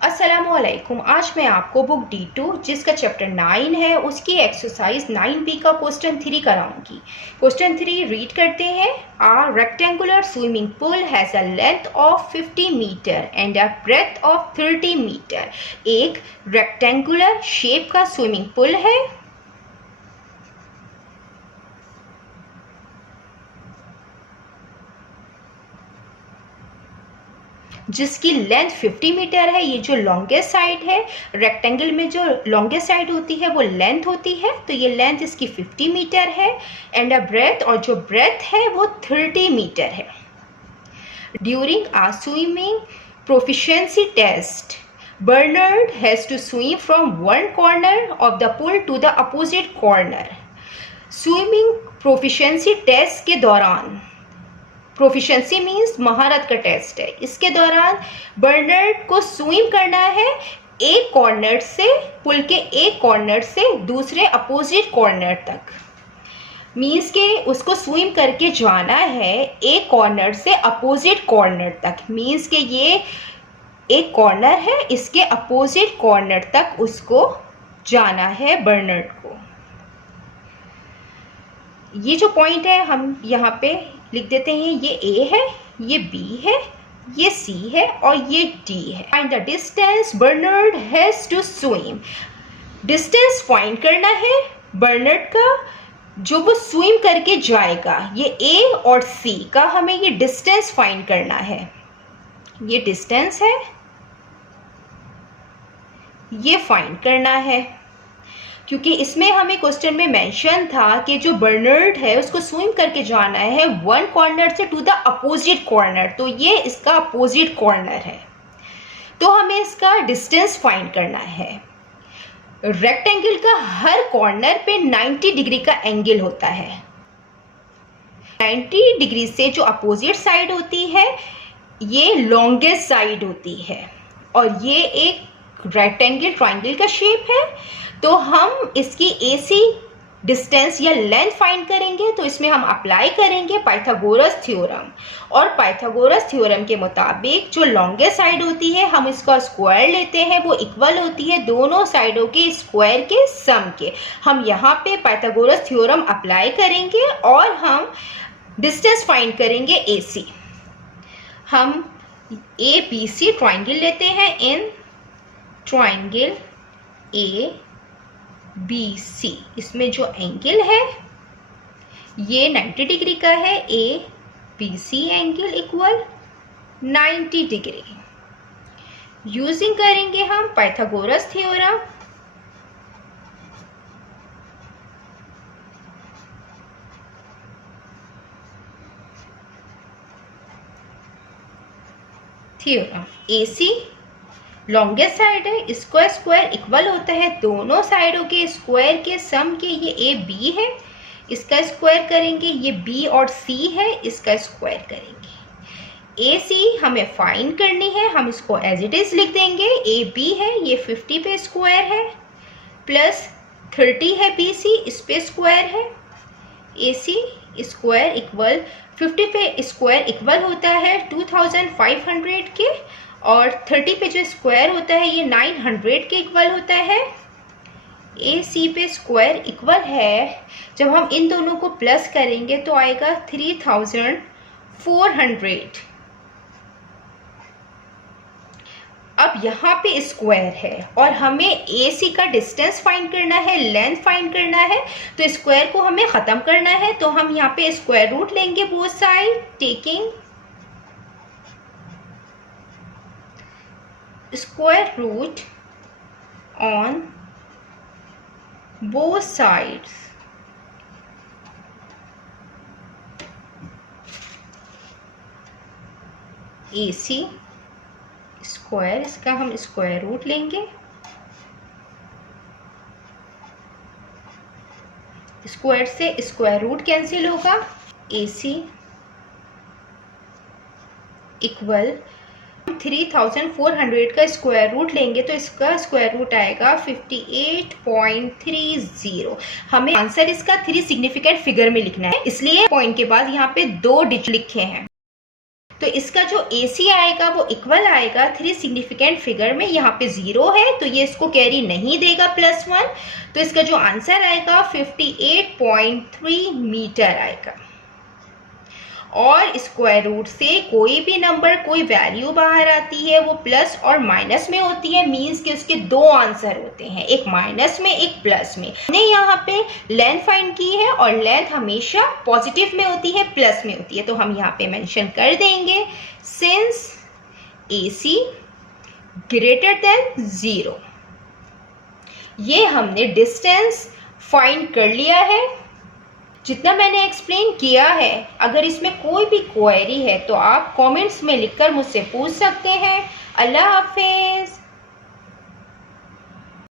अस्सलामुअलैकुम। आज मैं आपको बुक D2 जिसका चैप्टर 9 है उसकी एक्सरसाइज 9B का क्वेश्चन 3 कराऊंगी। क्वेश्चन 3 रीड करते हैं। A rectangular swimming pool has a length of 50 metre and a breadth of 30 metre. एक रेक्टेंगुलर शेप का स्विमिंग पूल है जिसकी लेंथ 50 मीटर है। ये जो लॉन्गेस्ट साइड है, रेक्टेंगल में जो लॉन्गेस्ट साइड होती है वो लेंथ होती है, तो ये लेंथ इसकी 50 मीटर है। एंड अ ब्रेथ, और जो ब्रेथ है वो 30 मीटर है। During a swimming proficiency test Bernard has to swim from one corner of the pool to the opposite corner. Swimming proficiency test के दौरान, प्रोफिशिएंसी मीन्स महारत का टेस्ट है, इसके दौरान बर्नर्ड को स्विम करना है एक कॉर्नर से, पुल के एक कॉर्नर से दूसरे अपोजिट कॉर्नर तक। मीन्स के उसको स्विम करके जाना है एक कॉर्नर से अपोजिट कॉर्नर तक। मीन्स के ये एक कॉर्नर है, इसके अपोजिट कॉर्नर तक उसको जाना है बर्नर्ड को। ये जो पॉइंट है हम यहाँ पे लिख देते हैं। ये A है, ये B है, ये C है और ये D है। Find the distance Bernard has to swim. Distance find करना है बर्नर्ड का जो वो स्विम करके जाएगा। ये A और C का हमें ये डिस्टेंस फाइंड करना है। ये डिस्टेंस है, ये फाइंड करना है, क्योंकि इसमें हमें क्वेश्चन में मेंशन था कि जो बर्नर्ड है उसको स्विम करके जाना है वन कॉर्नर से टू द अपोजिट कॉर्नर, तो ये इसका अपोजिट कॉर्नर है, तो हमें इसका डिस्टेंस फाइंड करना है। रेक्टेंगल का हर कॉर्नर पे 90 डिग्री का एंगल होता है। 90 डिग्री से जो अपोजिट साइड होती है ये लॉन्गेस्ट साइड होती है, और ये एक रेक्टेंगल ट्राइंगल का शेप है, तो हम इसकी AC डिस्टेंस या लेंथ फाइंड करेंगे। तो इसमें हम अप्लाई करेंगे पाइथागोरस थ्योरम, और पाइथागोरस थ्योरम के मुताबिक जो लॉन्गेस्ट साइड होती है हम इसका स्क्वायर लेते हैं, वो इक्वल होती है दोनों साइडों के स्क्वायर के सम के। हम यहाँ पे पाइथागोरस थ्योरम अप्लाई करेंगे और हम डिस्टेंस फाइंड करेंगे AC। हम ABC ट्राइंगल लेते हैं। इन ट्राइंगल ABC, इसमें जो एंगल है ये 90 डिग्री का है। ABC angle equal 90 degree. Using करेंगे हम Pythagoras theorem. Theorem AC longest side है, इसका स्क्वायर इक्वल होता है दोनों साइडों के स्क्वायर के सम के। ये AB है, इसका स्क्वायर करेंगे। ये B और C है, इसका स्क्वायर करेंगे। AC हमें फाइंड करनी है, हम इसको एज इट इज लिख देंगे। AB है, ये 50 पे स्क्वायर है, प्लस 30 है BC, इस पे स्क्वायर है। AC स्क्वायर इक्वल 50 पे स्क्वायर इक्वल होता है 2500 के, और 30 पे जो स्क्वायर होता है ये 900 के इक्वल होता है। AC पे स्क्वायर इक्वल है, जब हम इन दोनों को प्लस करेंगे तो आएगा 3400। अब यहाँ पे स्क्वायर है और हमें AC का डिस्टेंस फाइंड करना है, लेंथ फाइंड करना है, तो स्क्वायर को हमें ख़त्म करना है। तो हम यहाँ पे स्क्वायर रूट लेंगे both side, taking square root on both sides। AC square, इसका हम स्क्वायर रूट लेंगे। स्क्वायर से स्क्वायर रूट कैंसिल होगा। AC इक्वल 3400 का स्क्वायर रूट लेंगे तो इसका स्क्वायर रूट आएगा 58.30। हमें आंसर इसका 3 सिग्निफिकेंट फिगर में लिखना है, इसलिए पॉइंट के बाद यहाँ पे 2 डिजिट लिखे हैं। तो इसका जो AC आएगा वो इक्वल आएगा 3 सिग्निफिकेंट फिगर में, यहाँ पे 0 है तो ये इसको कैरी नहीं देगा +1, तो इसका जो आंसर आएगा 58.3 मीटर आएगा। और स्क्वायर रूट से कोई भी नंबर, कोई वैल्यू बाहर आती है वो प्लस और माइनस में होती है, मीन्स कि उसके दो आंसर होते हैं, एक माइनस में एक प्लस में। हमने यहाँ पे लेंथ फाइंड की है और लेंथ हमेशा पॉजिटिव में होती है, प्लस में होती है, तो हम यहाँ पे मेंशन कर देंगे सिंस AC ग्रेटर देन 0। ये हमने डिस्टेंस फाइंड कर लिया है। जितना मैंने एक्सप्लेन किया है, अगर इसमें कोई भी क्वेरी है तो आप कमेंट्स में लिखकर मुझसे पूछ सकते हैं। अल्लाह हाफिज़।